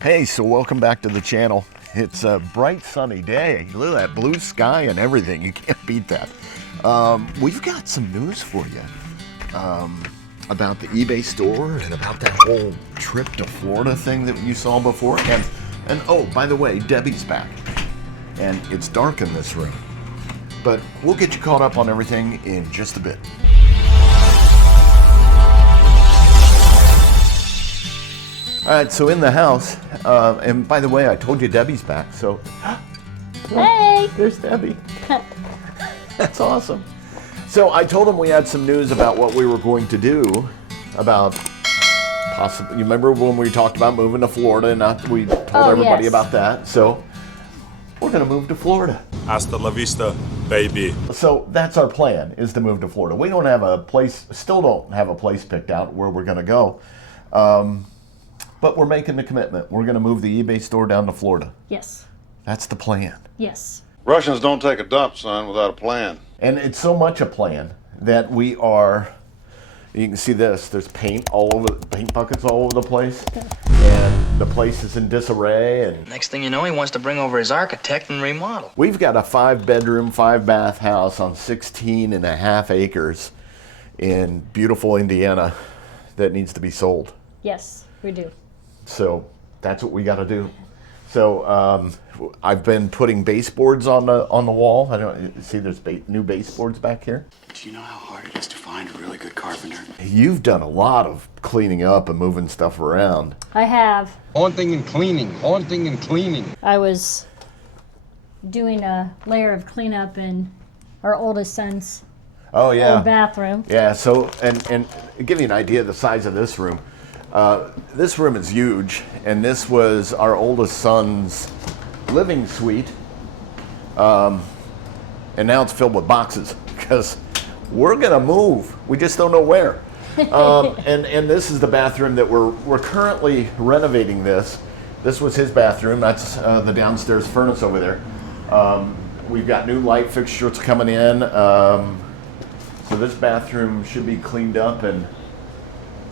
Hey, so welcome back to the channel. It's a bright sunny day. Look at that blue sky and everything. You can't beat that. We've got some news for you about the eBay store and about that whole trip to Florida thing that you saw before. And oh, by the way, Debbie's back. And it's dark in this room. But we'll get you caught up on everything in just a bit. All right, so in the house, and by the way, I told you Debbie's back, so. Hey! There's Debbie. That's awesome. So I told him we had some news about what we were going to do about possibly, you remember when we talked about moving to Florida and we told everybody about that? So we're gonna move to Florida. Hasta la vista, baby. So that's our plan, is to move to Florida. We don't have a place, still don't have a place picked out where we're gonna go. But we're making the commitment. We're going to move the eBay store down to Florida. Yes. That's the plan. Yes. Russians don't take a dump, son, without a plan. And it's so much a plan that we are, you can see this, there's paint all over, paint buckets all over the place. And the place is in disarray. And next thing you know, he wants to bring over his architect and remodel. We've got a 5-bedroom, 5-bath house on 16.5 acres in beautiful Indiana that needs to be sold. Yes, we do. So that's what we got to do. So I've been putting baseboards on the wall. I don't see there's new baseboards back here. Do you know how hard it is to find a really good carpenter? You've done a lot of cleaning up and moving stuff around. I have. Haunting and cleaning. I was doing a layer of cleanup in our oldest son's old bathroom. Yeah. So and give you an idea of the size of this room. This room is huge, and this was our oldest son's living suite, and now it's filled with boxes because we're gonna move. We just don't know where. And this is the bathroom that we're currently renovating. This was his bathroom. That's the downstairs furnace over there. We've got new light fixtures coming in, so this bathroom should be cleaned up and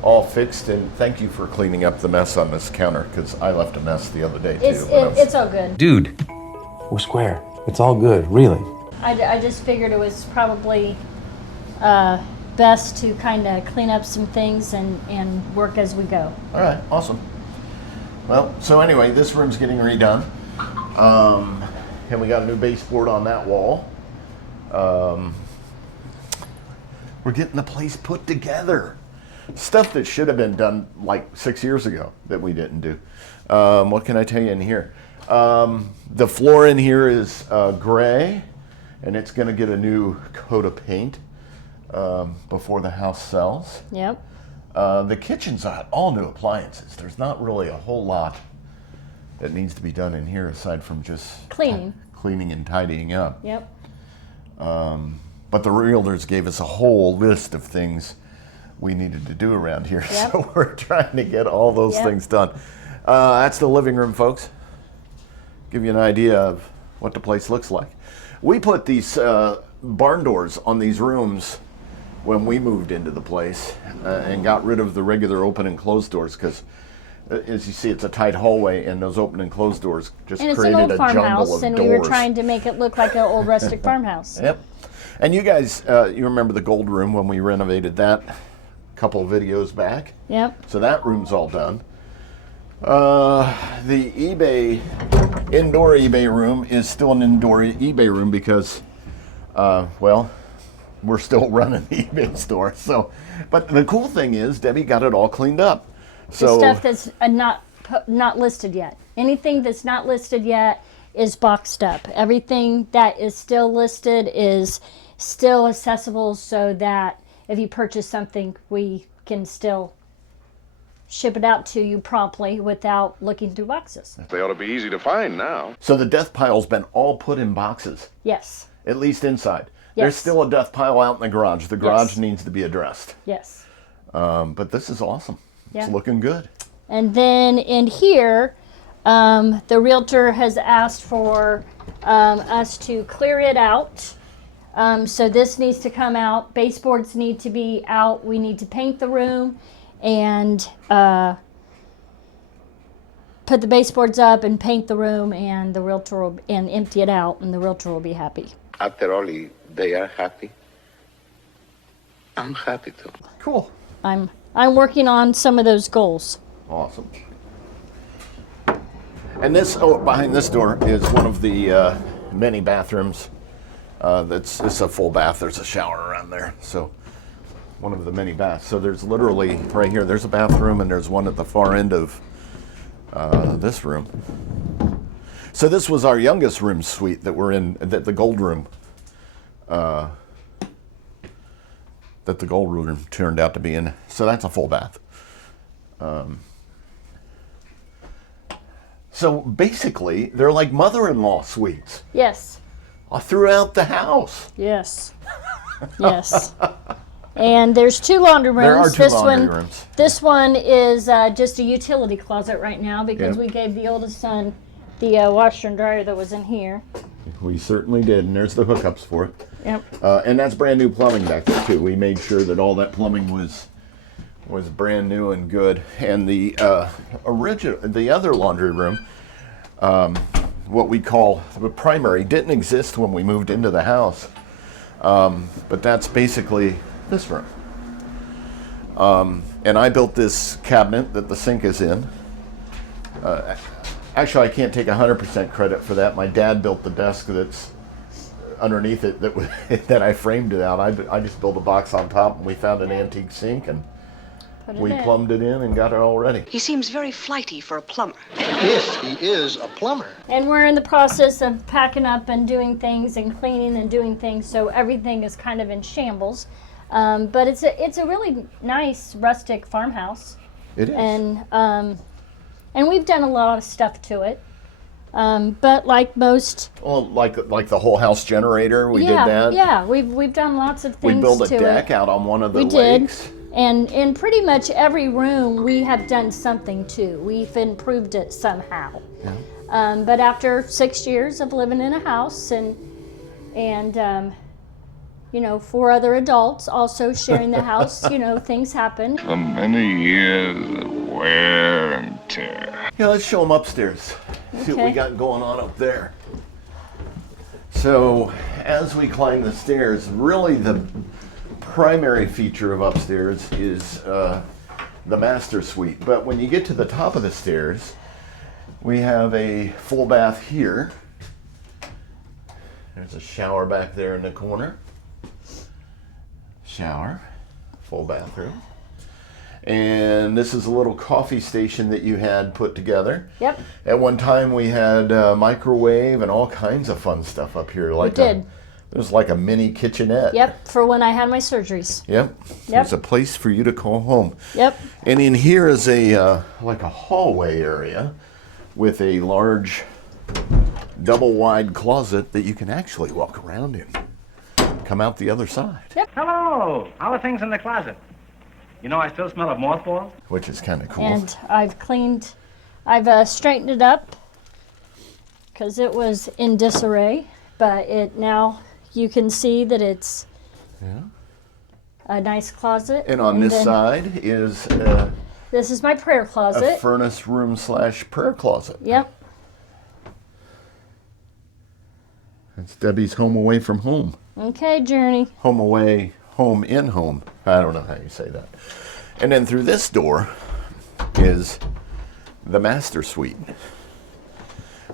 all fixed. And thank you for cleaning up the mess on this counter, because I left a mess the other day too. It's all good. Dude, we're square. It's all good, really. I just figured it was probably best to kind of clean up some things and work as we go. All right, awesome. Well, so anyway, this room's getting redone. And we got a new baseboard on that wall. We're getting the place put together. Stuff that should have been done like 6 years ago that we didn't do. What can I tell you in here? The floor in here is gray, and it's going to get a new coat of paint before the house sells. Yep. The kitchen's got all new appliances. There's not really a whole lot that needs to be done in here aside from just cleaning and tidying up. Yep. But the realtors gave us a whole list of things we needed to do around here. Yep. So we're trying to get all those things done. That's the living room, folks. Give you an idea of what the place looks like. We put these barn doors on these rooms when we moved into the place and got rid of the regular open and closed doors, because as you see, it's a tight hallway, and those open and closed doors just created a jungle of doors. And it's an old farmhouse, and we were trying to make it look like an old rustic farmhouse. Yep. And you guys, you remember the gold room when we renovated that a couple of videos back? Yep. So that room's all done. The indoor eBay room is still an indoor eBay room because, well, we're still running the eBay store. So, but the cool thing is Debbie got it all cleaned up. So the stuff that's not listed yet. Anything that's not listed yet is boxed up. Everything that is still listed is still accessible, so that if you purchase something, we can still ship it out to you promptly without looking through boxes. They ought to be easy to find now. So the death pile's been all put in boxes. Yes. At least inside. Yes. There's still a death pile out in the garage. The garage needs to be addressed. Yes. But this is awesome. Yeah. It's looking good. And then in here, the realtor has asked for us to clear it out. So this needs to come out. Baseboards need to be out. We need to paint the room. And put the baseboards up and paint the room, and the realtor will, and empty it out, and the realtor will be happy. After all, they are happy. I'm happy too. Cool. I'm working on some of those goals. Awesome. And this, behind this door is one of the many bathrooms. It's a full bath. There's a shower around there. So one of the many baths. So there's literally right here, there's a bathroom, and there's one at the far end of this room. So this was our youngest room suite that we're in, the gold room. That the gold room turned out to be in. So that's a full bath. So basically, they're like mother-in-law suites Yes. throughout the house. Yes. Yes. And there's 2 laundry rooms. There are 2 laundry rooms. This one is just a utility closet right now because Yep. we gave the oldest son the washer and dryer that was in here. We certainly did, and there's the hookups for it. Yep. And that's brand new plumbing back there too. We made sure that all that plumbing was brand new and good. And the the other laundry room, what we call the primary, didn't exist when we moved into the house. But that's basically this room. And I built this cabinet that the sink is in. Actually, I can't take 100% credit for that. My dad built the desk that's underneath it that I framed it out. I just built a box on top, and we found an antique sink, and we plumbed it in and got it all ready. He seems very flighty for a plumber. If he is a plumber. And we're in the process of packing up and doing things and cleaning and doing things, so everything is kind of in shambles. But it's a really nice rustic farmhouse. It is. And we've done a lot of stuff to it. But like most, Well, like the whole house generator, we did that. Yeah, we've done lots of We things built a to deck it. out on one of the We lakes. did. And in pretty much every room, we have done something to. We've improved it somehow. Yeah. But after 6 years of living in a house and 4 other adults also sharing the house, things happen. For many years of wear and tear. Yeah, let's show them upstairs. See what we Okay. got going on up there. So, as we climb the stairs, really the primary feature of upstairs is the master suite. But when you get to the top of the stairs, we have a full bath here. There's a shower back there in the corner. Shower, full bathroom. And this is a little coffee station that you had put together. Yep. At one time we had a microwave and all kinds of fun stuff up here. Like did. There's like a mini kitchenette. Yep, for when I had my surgeries. Yep. There's a place for you to call home. Yep. And in here is a like a hallway area with a large double wide closet that you can actually walk around in. Come out the other side. Yep. Hello. How are things in the closet? You know, I still smell of mothballs. Which is kind of cool. And I've straightened it up because it was in disarray, but now you can see that it's a nice closet. And on this then side is this is my prayer a closet. furnace room / prayer closet. Yep. It's Debbie's home away from home. Okay, Journey. Home away, home in home. I don't know how you say that. And then through this door is the master suite,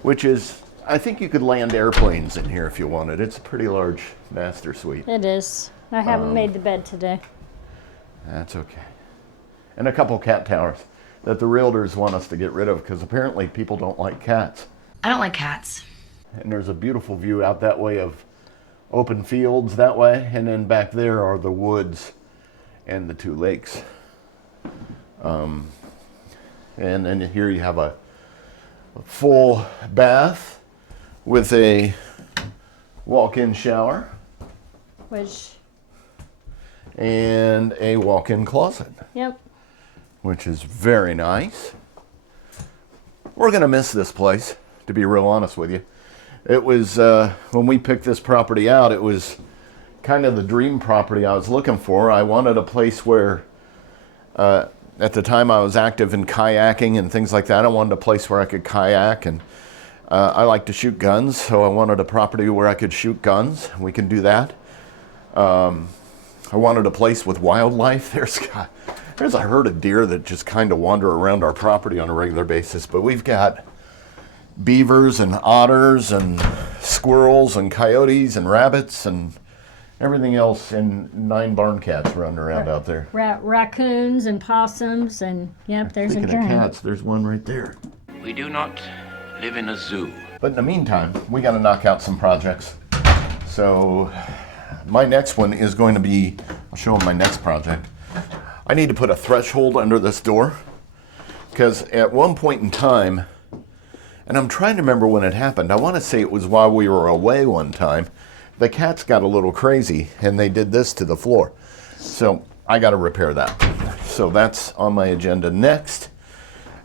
which is, I think you could land airplanes in here if you wanted. It's a pretty large master suite. It is. I haven't made the bed today. That's okay. And a couple cat towers that the realtors want us to get rid of because apparently people don't like cats. I don't like cats. And there's a beautiful view out that way of open fields that way, and then back there are the woods and the 2 lakes. And then here you have a full bath with a walk-in shower and a walk-in closet. Yep. Which is very nice. We're gonna miss this place, to be real honest with you. It was, when we picked this property out, it was kind of the dream property I was looking for. I wanted a place where At the time I was active in kayaking and things like that. I wanted a place where I could kayak, and I like to shoot guns, so I wanted a property where I could shoot guns. We can do that. I wanted a place with wildlife. There's a herd of deer that just kind of wander around our property on a regular basis, but we've got beavers and otters and squirrels and coyotes and rabbits and everything else, and 9 barn cats running around out there. Raccoons and possums, and yep, there's Speaking a cat. of cats, there's one right there. We do not live in a zoo. But in the meantime, we got to knock out some projects. So my next one is going to be, I'll show them my next project. I need to put a threshold under this door, because at one point in time, and I'm trying to remember when it happened, I want to say it was while we were away one time, the cats got a little crazy and they did this to the floor. So I got to repair that. So that's on my agenda next.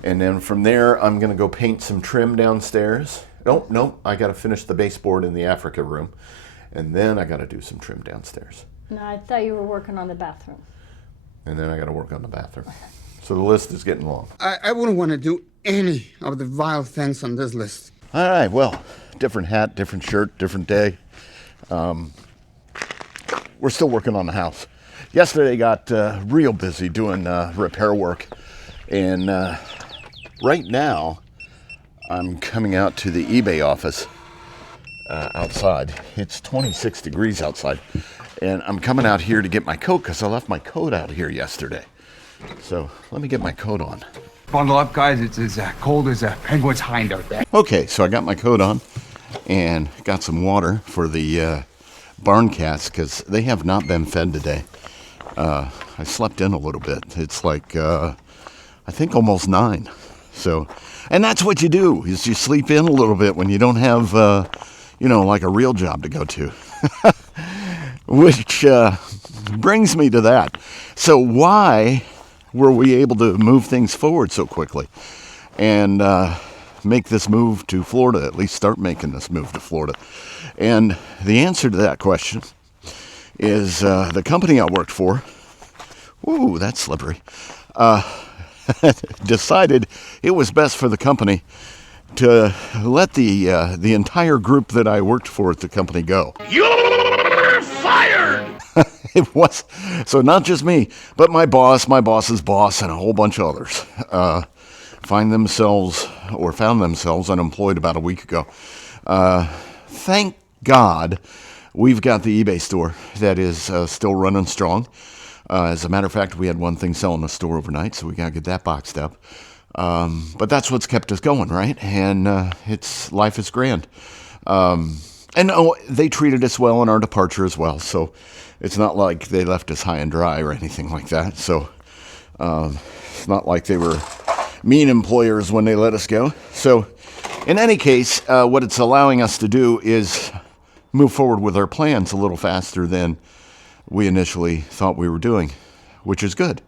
And then from there, I'm going to go paint some trim downstairs. No, I got to finish the baseboard in the Africa room. And then I got to do some trim downstairs. No, I thought you were working on the bathroom. And then I got to work on the bathroom. So the list is getting long. I wouldn't want to do any of the vile things on this list. All right, well, different hat, different shirt, different day. We're still working on the house. Yesterday got real busy doing repair work. And right now, I'm coming out to the eBay office outside. It's 26 degrees outside. And I'm coming out here to get my coat because I left my coat out here yesterday. So let me get my coat on. Bundle up, guys. It's as cold as a penguin's hind out there. Okay, so I got my coat on and got some water for the barn cats because they have not been fed today. I slept in a little bit. It's like, I think almost 9. So, and that's what you do, is you sleep in a little bit when you don't have, like a real job to go to. Which brings me to that. So why were we able to move things forward so quickly and make this move to Florida, at least start making this move to Florida? And the answer to that question is the company I worked for, ooh, that's slippery, decided it was best for the company to let the entire group that I worked for at the company go. You're fired! It was, so not just me, but my boss's boss, and a whole bunch of others found themselves unemployed about a week ago. Thank God we've got the eBay store that is still running strong. As a matter of fact, we had one thing selling in the store overnight, so we got to get that boxed up. But that's what's kept us going, right? And life is grand. And they treated us well in our departure as well, so it's not like they left us high and dry or anything like that. So it's not like they were mean employers when they let us go. So in any case, what it's allowing us to do is move forward with our plans a little faster than we initially thought we were doing, which is good.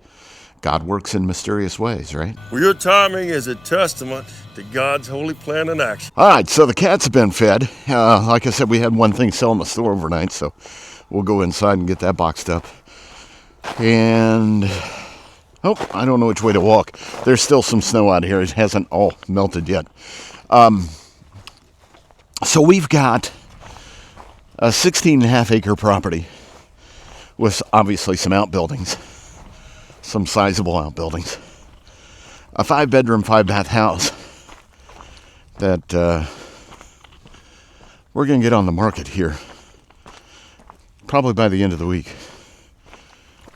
God works in mysterious ways, right? Well, your timing is a testament to God's holy plan in action. All right, so the cats have been fed. Like I said, we had one thing sell in the store overnight, so we'll go inside and get that boxed up. And, I don't know which way to walk. There's still some snow out here. It hasn't all melted yet. So we've got a 16.5-acre property with obviously some outbuildings. Some sizable outbuildings, a 5-bedroom, 5-bath house that we're going to get on the market here probably by the end of the week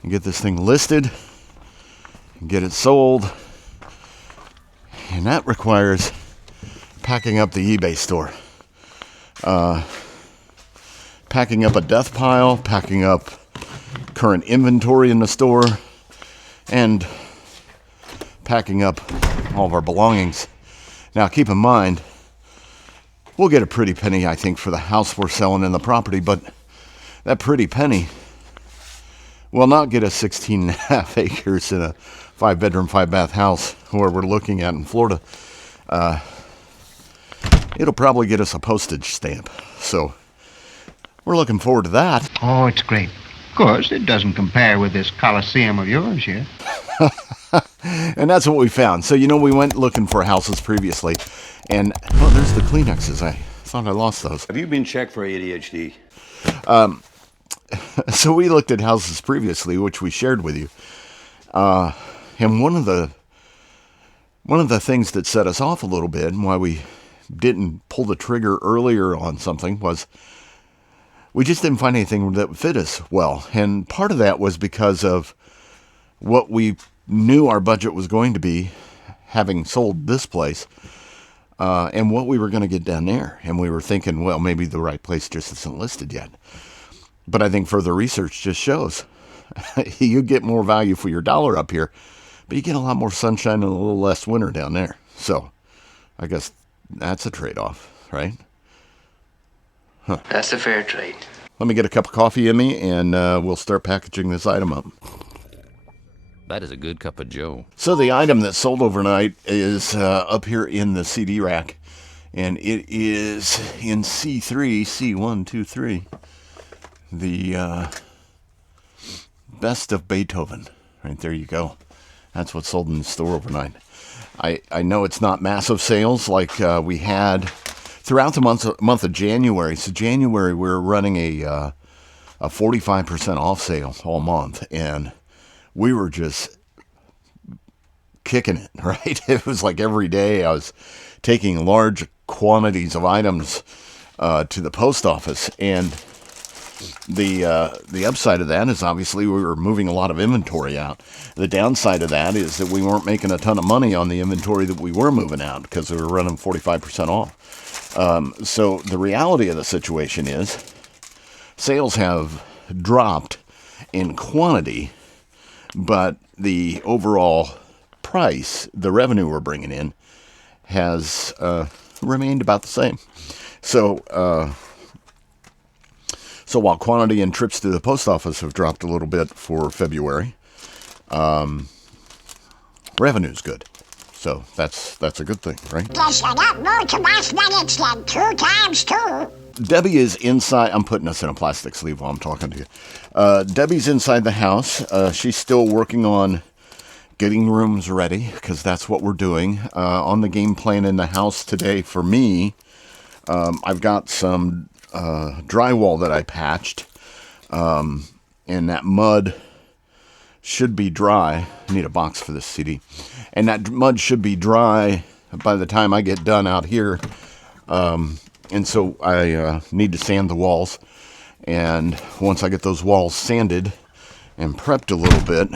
and get this thing listed and get it sold. And that requires packing up the eBay store, packing up a death pile, packing up current inventory in the store, and packing up all of our belongings. Now, keep in mind, we'll get a pretty penny, I think, for the house we're selling in the property, but that pretty penny will not get us 16.5 acres in a 5-bedroom, 5-bath house where we're looking at in Florida. It'll probably get us a postage stamp. So we're looking forward to that. Oh, it's great. Of course, it doesn't compare with this Coliseum of yours here. And that's what we found. So, we went looking for houses previously, and there's the Kleenexes. I thought I lost those. Have you been checked for ADHD? So we looked at houses previously, which we shared with you. And one of the things that set us off a little bit and why we didn't pull the trigger earlier on something was we just didn't find anything that would fit us well. And part of that was because of what we knew our budget was going to be, having sold this place, and what we were going to get down there. And we were thinking, well, maybe the right place just isn't listed yet. But I think further research just shows you get more value for your dollar up here, but you get a lot more sunshine and a little less winter down there. So I guess that's a trade-off, right? Huh. That's a fair trade. Let me get a cup of coffee in me, and we'll start packaging this item up. That is a good cup of joe. So the item that sold overnight is up here in the CD rack, and it is in C3, C123, the Best of Beethoven. Right there you go. That's what sold in the store overnight. I know it's not massive sales like we had throughout the month of January. So January we were running a 45% off sale all month, and we were just kicking it, right? It was like every day I was taking large quantities of items to the post office, and the upside of that is obviously we were moving a lot of inventory out. The downside of that is that we weren't making a ton of money on the inventory that we were moving out because we were running 45% off. So the reality of the situation is sales have dropped in quantity, but the overall price, the revenue we're bringing in, has remained about the same. So while quantity and trips to the post office have dropped a little bit for February, revenue's good. So that's a good thing, right? Guess I got more to my minutes than 2 times 2. Debbie is inside. I'm putting this in a plastic sleeve while I'm talking to you. Debbie's inside the house. She's still working on getting rooms ready because that's what we're doing. On the game plan in the house today for me, I've got some drywall that I patched, and that mud should be dry. I need a box for this CD. And that mud should be dry by the time I get done out here. And so I need to sand the walls. And once I get those walls sanded and prepped a little bit,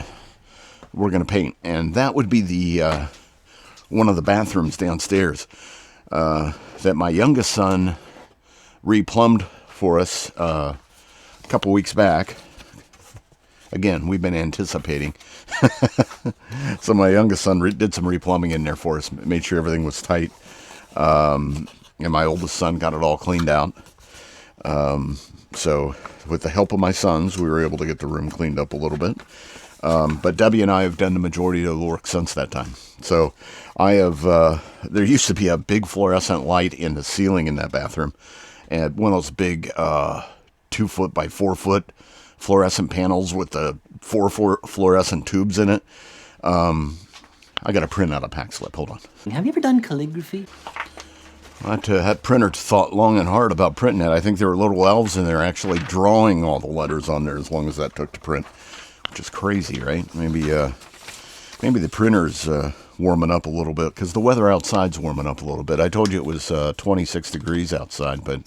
we're going to paint. And that would be the one of the bathrooms downstairs that my youngest son replumbed for us a couple weeks back. Again, we've been anticipating. So my youngest son did some replumbing in there for us, made sure everything was tight. And my oldest son got it all cleaned out. So with the help of my sons, we were able to get the room cleaned up a little bit. But Debbie and I have done the majority of the work since that time. So I have, there used to be a big fluorescent light in the ceiling in that bathroom. And one of those big 2 foot by 4 foot fluorescent panels with the four fluorescent tubes in it. I got to print out a pack slip. Hold on. Have you ever done calligraphy? That printer thought long and hard about printing it. I think there were little elves in there actually drawing all the letters on there as long as that took to print, which is crazy, right? Maybe the printer's warming up a little bit because the weather outside's warming up a little bit. I told you it was 26 degrees outside, but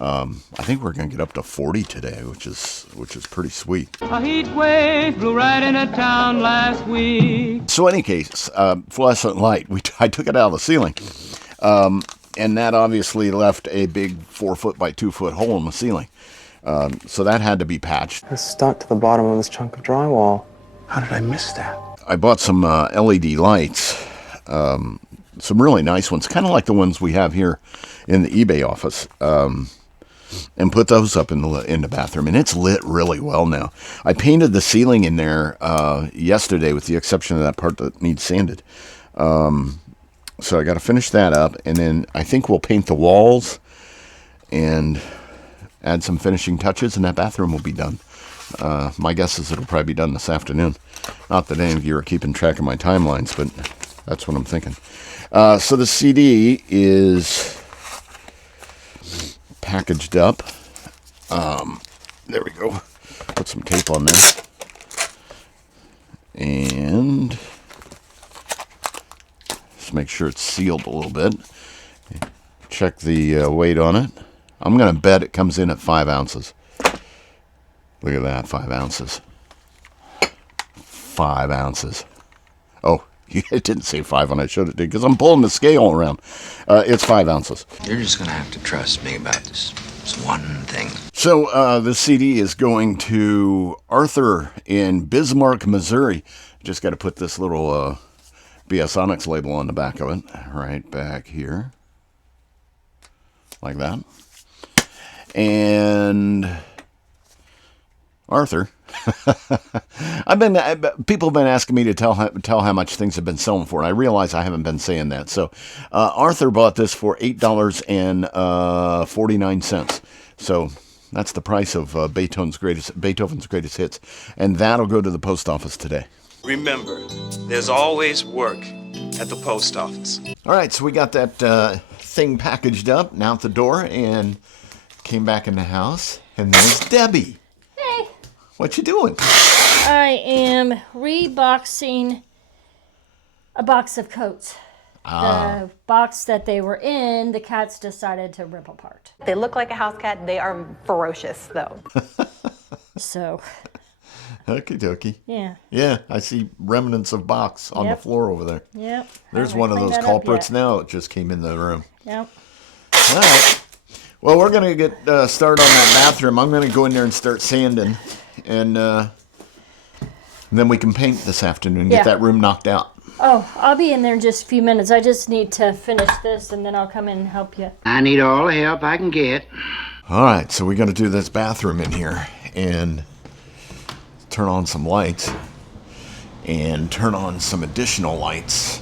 I think we're going to get up to 40 today, which is pretty sweet. A heat wave blew right into town last week. So any case, fluorescent light, I took it out of the ceiling. And that obviously left a big 4 foot by 2 foot hole in the ceiling. So that had to be patched. It's stuck to the bottom of this chunk of drywall. How did I miss that? I bought some LED lights, some really nice ones, kind of like the ones we have here in the eBay office, and put those up in the bathroom. And it's lit really well now. I painted the ceiling in there yesterday, with the exception of that part that needs sanded. So I got to finish that up, and then I think we'll paint the walls and add some finishing touches, and that bathroom will be done. My guess is it'll probably be done this afternoon. Not that any of you are keeping track of my timelines, but that's what I'm thinking. So the CD is packaged up. There we go. Put some tape on there. And just make sure it's sealed a little bit. Check the weight on it. I'm going to bet it comes in at 5 ounces. Look at that, 5 ounces. 5 ounces. Oh, it didn't say 5 when I showed it, because I'm pulling the scale around. It's 5 ounces. You're just gonna have to trust me about this one thing. So the CD is going to Arthur in Bismarck, Missouri. Just got to put this little BSonex label on the back of it, right back here, like that. And Arthur, people have been asking me to tell how much things have been selling for, and I realize I haven't been saying that. So Arthur bought this for $8.49. So that's the price of Beethoven's greatest hits, and that'll go to the post office today. Remember, there's always work at the post office. All right, so we got that thing packaged up, now out the door, and came back in the house, and there's Debbie. Hey. What you doing? I am reboxing a box of coats. The box that they were in, the cats decided to rip apart. They look like a house cat. They are ferocious, though. So. Okie dokie. Yeah. Yeah, I see remnants of box on the floor over there. Yep. There's one of those culprits now that just came in the room. Yep. All right. Well, we're going to get started on that bathroom. I'm going to go in there and start sanding, and then we can paint this afternoon and get that room knocked out. Oh, I'll be in there in just a few minutes. I just need to finish this, and then I'll come in and help you. I need all the help I can get. All right, so we got to do this bathroom in here and turn on some lights and turn on some additional lights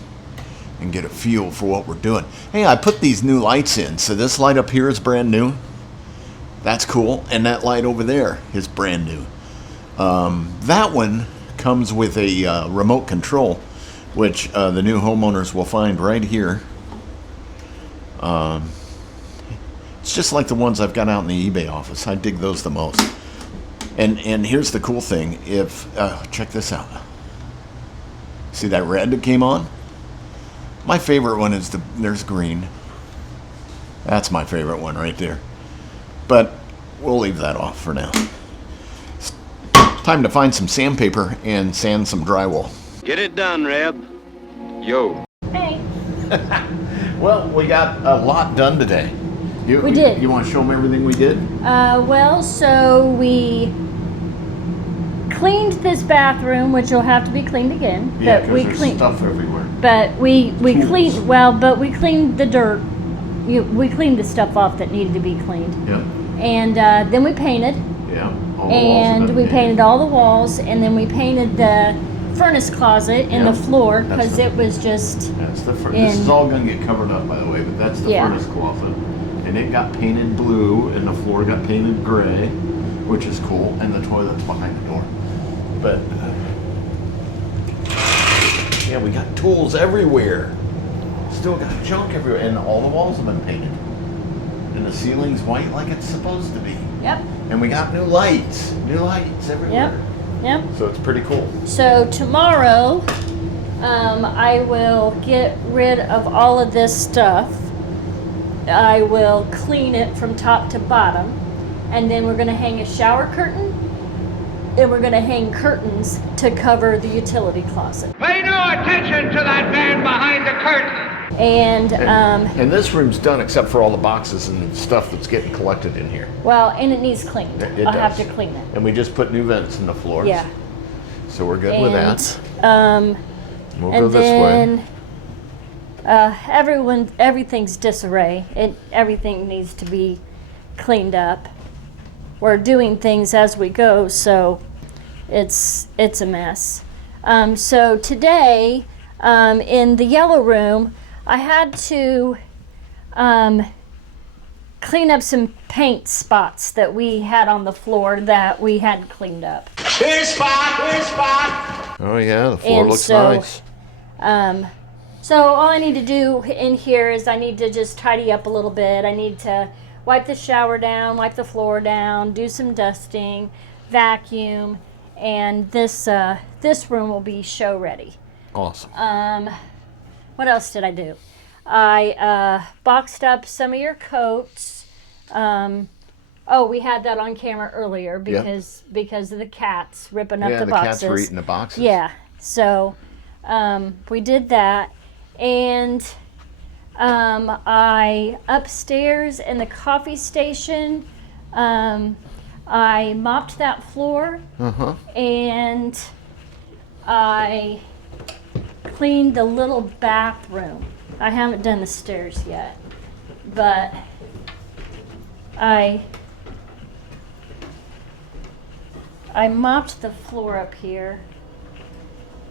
and get a feel for what we're doing. Hey, I put these new lights in. So this light up here is brand new. That's cool. And that light over there is brand new. That one comes with a remote control, which the new homeowners will find right here. It's just like the ones I've got out in the eBay office. I dig those the most. And here's the cool thing. If check this out. See that red that came on? My favorite one is there's green. That's my favorite one right there. But we'll leave that off for now. It's time to find some sandpaper and sand some drywall. Get it done, Reb. Yo. Hey. Well, we got a lot done today. We did. You want to show them everything we did? Well, so we cleaned this bathroom, which will have to be cleaned again. Yeah, because there's stuff everywhere. But we cleaned, but we cleaned the dirt. We cleaned the stuff off that needed to be cleaned. Yep. And then we painted. Yeah. And we painted all the walls, and then we painted the furnace closet and the floor, because it was just. That's the this is all going to get covered up, by the way, but that's the furnace closet. And it got painted blue, and the floor got painted gray, which is cool, and the toilet's behind the door. But yeah, we got tools everywhere. Still got junk everywhere, and all the walls have been painted. And the ceiling's white like it's supposed to be. Yep. And we got new lights everywhere. Yep. So it's pretty cool. So tomorrow, I will get rid of all of this stuff. I will clean it from top to bottom, and then we're going to hang a shower curtain, and we're going to hang curtains to cover the utility closet. Pay no attention to that man behind the curtain. And this room's done except for all the boxes and stuff that's getting collected in here. Well, and it needs cleaned. I'll have to clean it. And we just put new vents in the floors. Yeah. So we're good with that. We'll and go this way. Everything's disarray. Everything needs to be cleaned up. We're doing things as we go, so it's a mess. So today, in the yellow room, I had to clean up some paint spots that we had on the floor that we hadn't cleaned up. Clear spot. Oh yeah, the floor looks nice. So all I need to do in here is I need to just tidy up a little bit. I need to wipe the shower down, wipe the floor down, do some dusting, vacuum, and this room will be show ready. Awesome. What else did I do? I boxed up some of your coats. Oh, we had that on camera earlier because of the cats ripping up the boxes. Yeah, the cats were eating the boxes. Yeah, so we did that, and I upstairs in the coffee station, I mopped that floor, and I cleaned the little bathroom. I haven't done the stairs yet, but I mopped the floor up here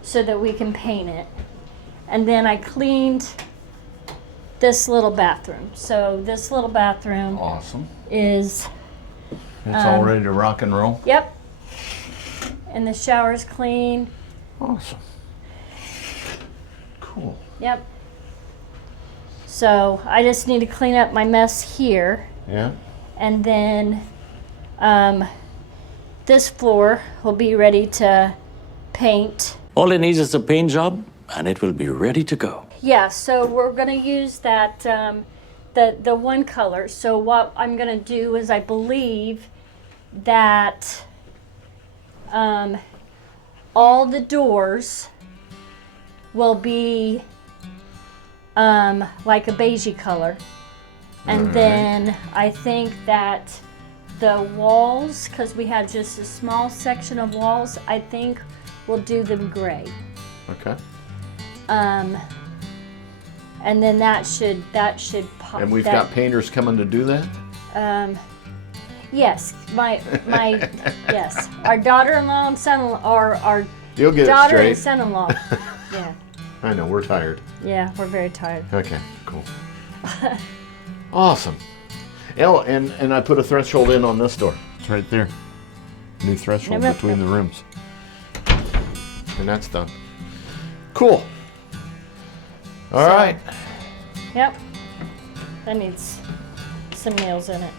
so that we can paint it. And then I cleaned this little bathroom. So this little bathroom is... It's all ready to rock and roll? Yep. And the shower's clean. Awesome. Cool. Yep. So I just need to clean up my mess here. Yeah. And then this floor will be ready to paint. All it needs is a paint job, and it will be ready to go. Yeah, so we're going to use that, the one color. So what I'm going to do is I believe that all the doors will be like a beigey color. And then I think that the walls, because we had just a small section of walls, I think we'll do them gray. Okay. And then that should pop. And we've got painters coming to do that? Yes, my yes, our daughter-in-law and son-in-law, or our You'll get daughter it and straight. son-in-law. Yeah. I know, we're tired. Yeah, we're very tired. Okay, cool. Awesome. Oh, and I put a threshold in on this door. It's right there. New threshold between the rooms. And that's done. Cool. All right. Yep. That needs some nails in it.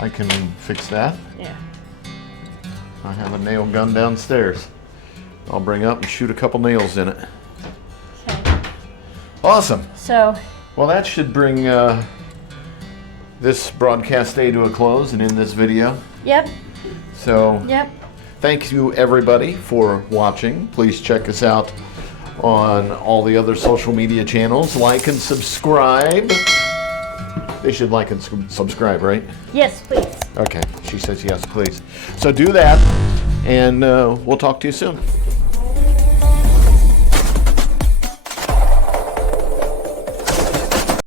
I can fix that. Yeah. I have a nail gun downstairs. I'll bring up and shoot a couple nails in it. Okay. Awesome. So. Well, that should bring this broadcast day to a close and end this video. Yep. So. Yep. Thank you everybody for watching. Please check us out on all the other social media channels. Like and subscribe. They should like and subscribe, right? Yes, please. Okay, she says yes, please. So do that, and we'll talk to you soon.